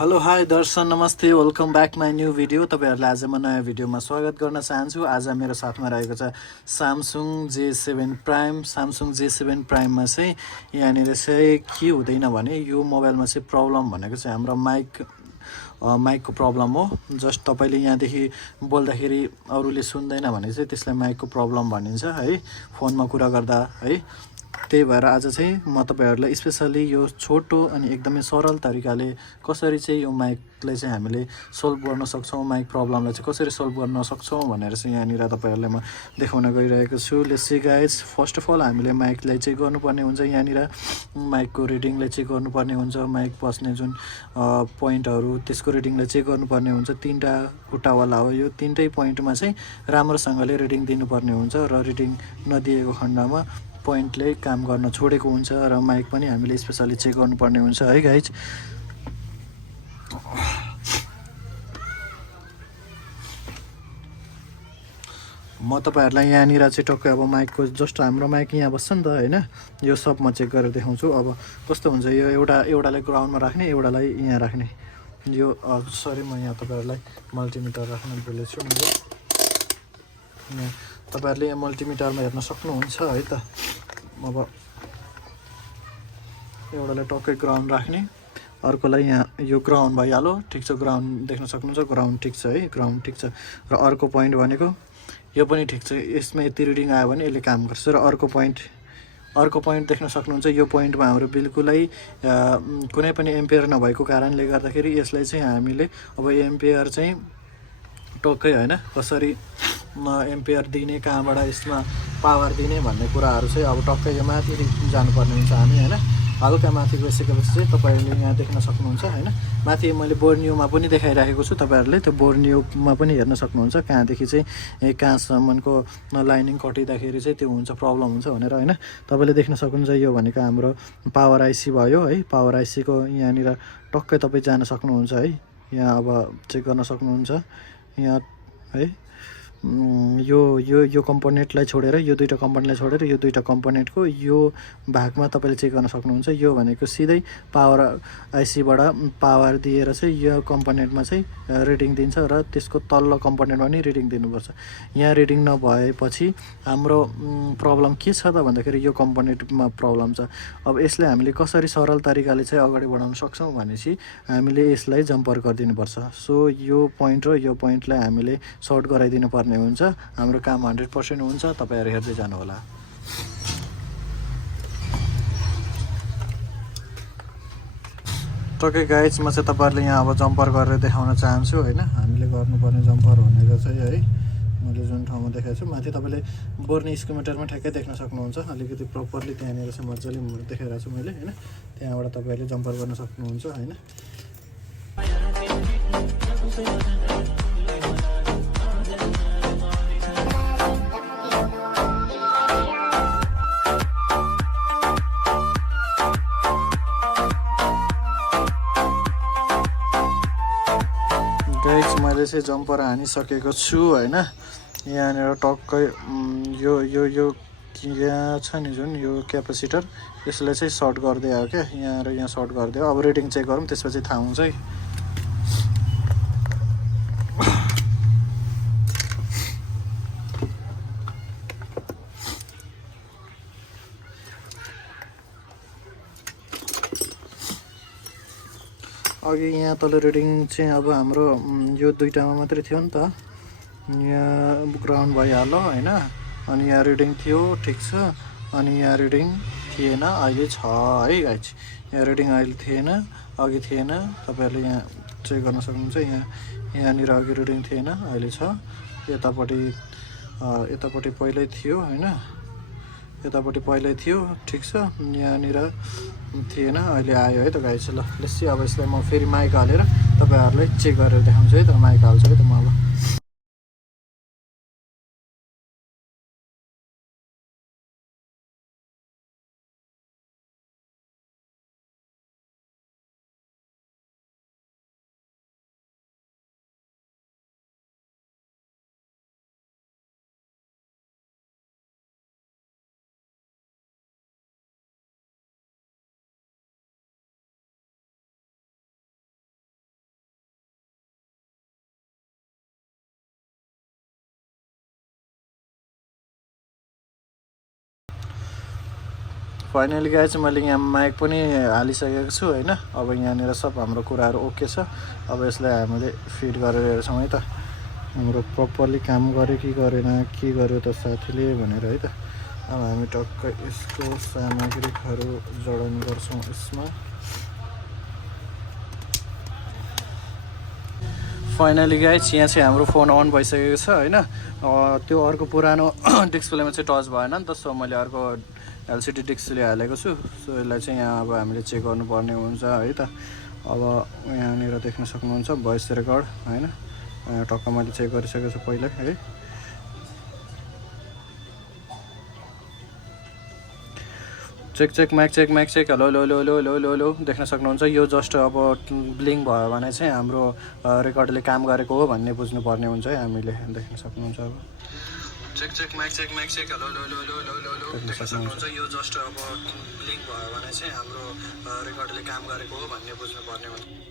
Hello hi दर्शन नमस्ते welcome back my new video. तपाईँहरूलाई आज म नयाँ भिडियोमा स्वागत गर्न चाहन्छु। आज मेरो साथमा रहेको छ Samsung J7 prime. Samsung J7 प्राइममा चाहिँ यहाँनिर चाहिँ के हुँदैन भने यो मोबाइलमा चाहिँ प्रब्लम भनेको चाहिँ हाम्रो माइकको प्रब्लम हो। जस्ट तपाईँले यहाँदेखि बोल्दाखेरि अरूले सुन्दैन भने चाहिँ त्यसलाई माइकको प्रब्लम भनिन्छ है, फोनमा कुरा गर्दा है। त्यही भएर आज चाहिँ म तपाईँहरूलाई स्पेसल्ली यो छोटो अनि एकदमै सरल तरिकाले कसरी चाहिँ यो माइकलाई चाहिँ हामीले सल्भ गर्न सक्छौँ, माइक प्रब्लमलाई चाहिँ कसरी सल्भ गर्न सक्छौँ भनेर चाहिँ यहाँनिर तपाईँहरूलाई म देखाउन गइरहेको छु। Let's see guys, first of all हामीले माइकलाई चेक गर्नुपर्ने हुन्छ। यहाँनिर माइकको रिडिङलाई चेक गर्नुपर्ने हुन्छ। माइक बस्ने जुन पोइन्टहरू त्यसको रिडिङलाई चेक गर्नुपर्ने हुन्छ। 3टा खुट्टावाला हो यो, 3टै पोइन्टमा चाहिँ राम्रोसँगले रिडिङ दिनुपर्ने हुन्छ र रिडिङ नदिएको खण्डमा पोइन्टले काम गर्न छोडेको हुन्छ र माइक पनि हामीले स्पेसली चेक गर्नुपर्ने हुन्छ है गाइज। म तपाईँहरूलाई यहाँनिर चाहिँ टक्कै अब माइकको जस्ट हाम्रो माइक यहाँ बस्छ नि त होइन, यो सब म चेक गरेर देखाउँछु। अब कस्तो हुन्छ, यो एउटालाई ग्राउन्डमा राख्ने, एउटालाई यहाँ राख्ने। यो सरी, म यहाँ तपाईँहरूलाई मल्टिमिटर राख्न भुलेछु मैले। तपाईँहरूले यहाँ मल्टिमिटरमा हेर्न सक्नुहुन्छ है त। अब एउटालाई टक्कै ग्राउन्ड राख्ने, अर्कोलाई यहाँ यो ग्राउन्ड भइहाल्यो, ठिक छ। ग्राउन्ड देख्न सक्नुहुन्छ, ग्राउन्ड ठिक छ है, ग्राउन्ड ठिक छ। र अर्को पोइन्ट भनेको यो पनि ठिक छ। यसमा यति रिडिङ आयो भने यसले काम गर्छ। र अर्को पोइन्ट देख्न सक्नुहुन्छ, यो पोइन्टमा हाम्रो बिल्कुलै कुनै पनि एम्पेयर नभएको कारणले गर्दाखेरि यसलाई चाहिँ हामीले अब एम्पेयर चाहिँ टक्कै होइन कसरी एम्पेयर दिने, कहाँबाट यसमा पावर दिने भन्ने कुराहरू चाहिँ अब टक्कै यो माथि जानुपर्ने हुन्छ हामी होइन। हल्का माथि गइसकेपछि चाहिँ तपाईँहरूले यहाँ देख्न सक्नुहुन्छ होइन। माथि मैले बोर्नियोमा पनि देखाइराखेको छु तपाईँहरूले, त्यो बोर्नियोमा पनि हेर्न सक्नुहुन्छ कहाँदेखि चाहिँ कहाँसम्मको लाइनिङ कटिँदाखेरि चाहिँ त्यो हुन्छ, प्रब्लम हुन्छ भनेर होइन। तपाईँले देख्न सक्नुहुन्छ यो भनेको हाम्रो पावर आइसी भयो है। पावर आइसीको यहाँनिर टक्कै तपाईँ जान सक्नुहुन्छ है। यहाँ अब चेक गर्न सक्नुहुन्छ यहाँ है। यो यो यो कम्पोनेन्टलाई छोडेर, यो दुईवटा कम्पोनेन्टलाई छोडेर यो दुईवटा कम्पोनेन्टको यो भागमा तपाईँले चेक गर्न सक्नुहुन्छ। यो भनेको सिधै पावर आइसीबाट पावर दिएर चाहिँ यो कम्पोनेन्टमा चाहिँ रिडिङ दिन्छ र त्यसको तल्लो कम्पोनेन्टमा पनि रिडिङ दिनुपर्छ। यहाँ रिडिङ नभएपछि हाम्रो प्रब्लम के छ त भन्दाखेरि यो कम्पोनेन्टमा प्रब्लम छ। अब यसलाई हामीले कसरी सरल तरिकाले चाहिँ अगाडि बढाउन सक्छौँ भनेपछि हामीले यसलाई जम्पर गरिदिनुपर्छ। सो यो पोइन्ट र यो पोइन्टलाई हामीले सर्ट गराइदिनु पर्ने हुन्छ। हाम्रो काम 100% हुन्छ। तपाईँहरू हेर्दै जानुहोला। टक्कै गाइज, म चाहिँ तपाईँहरूले यहाँ अब जम्पर गरेर देखाउन चाहन्छु होइन। हामीले गर्नुपर्ने जम्पर भनेको चाहिँ है, मैले जुन ठाउँमा देखाएको छु माथि तपाईँले बोर्ने स्किमिटरमा ठ्याक्कै देख्न सक्नुहुन्छ। अलिकति प्रपरली त्यहाँनिर चाहिँ मजाले देखाइरहेको छु मैले होइन। त्यहाँबाट तपाईँहरूले जम्पर गर्न सक्नुहुन्छ होइन। गाइज, मैले चाहिँ जम्पर हानिसकेको छु होइन। यहाँनिर टक्कै यो यो यो यहाँ छ नि जुन यो क्यापेसिटर, यसलाई चाहिँ सर्ट गरिदियो हो क्या, यहाँ र यहाँ सर्ट गरिदियो। अब रिडिङ चेक गरौँ, त्यसपछि थाहा हुन्छ है। अघि यहाँ तल रिडिङ चाहिँ अब हाम्रो यो दुईटामा मात्रै थियो नि त। यहाँ ग्राउन्ड भइहाल्यो होइन, अनि यहाँ रिडिङ थियो ठिक छ, अनि यहाँ रिडिङ थिएन, अहिले छ है गाइज। यहाँ रिडिङ अहिले थिएन, अघि थिएन। तपाईँहरूले यहाँ चेक गर्न सक्नुहुन्छ। यहाँनिर अघि रिडिङ थिएन, अहिले छ। यतापट्टि पहिल्यै थियो होइन, यतापट्टि पहिल्यै थियो ठिक छ। यहाँनिर थिएन, अहिले आयो है त गाइज। ल लेट्स सी, अब यसलाई म फेरि माइक हालेर तपाईँहरूलाई चेक गरेर देखाउँछु है त। माइक हाल्छु है त म अब। फाइनली गाइज मैले यहाँ माइक पनि हालिसकेको छु होइन। अब यहाँनिर सब हाम्रो कुराहरू ओके छ। अब यसलाई हामीले फिट गरेर हेर्छौँ है त, हाम्रो प्रपरली काम गर्यो कि गरेन, के गर्यो त साथीले भनेर है त। अब हामी टक्क यसको सामग्रीहरू जडान गर्छौँ यसमा। फाइनली गाइज यहाँ चाहिँ हाम्रो फोन अन भइसकेको छ होइन। त्यो अर्को पुरानो डिस्प्लेमा चाहिँ टच भएन नि त, सो मैले अर्को एलसिडी डिस्प्ले हालेको छु। सो यसलाई चाहिँ यहाँ अब हामीले चेक गर्नुपर्ने हुन्छ है त। अब यहाँनिर देख्न सक्नुहुन्छ भोइस रेकर्ड होइन, टक्क मैले चेक गरिसकेको छु पहिला है। Check check mic check mic check, hello hello hello hello hello hello hello देख्न सक्नुहुन्छ। यो जस्ट अब ब्लिङ भयो भने चाहिँ हाम्रो रेकर्डले काम गरेको हो भन्ने बुझ्नुपर्ने हुन्छ है हामीले। देख्न सक्नुहुन्छ अब check check mic check mic check, hello hello hello hello hello hello देख्न सक्नुहुन्छ। यो जस्ट अब ब्लिङ भयो भने चाहिँ हाम्रो रेकर्डले काम गरेको हो भन्ने बुझ्नुपर्ने हुन्छ।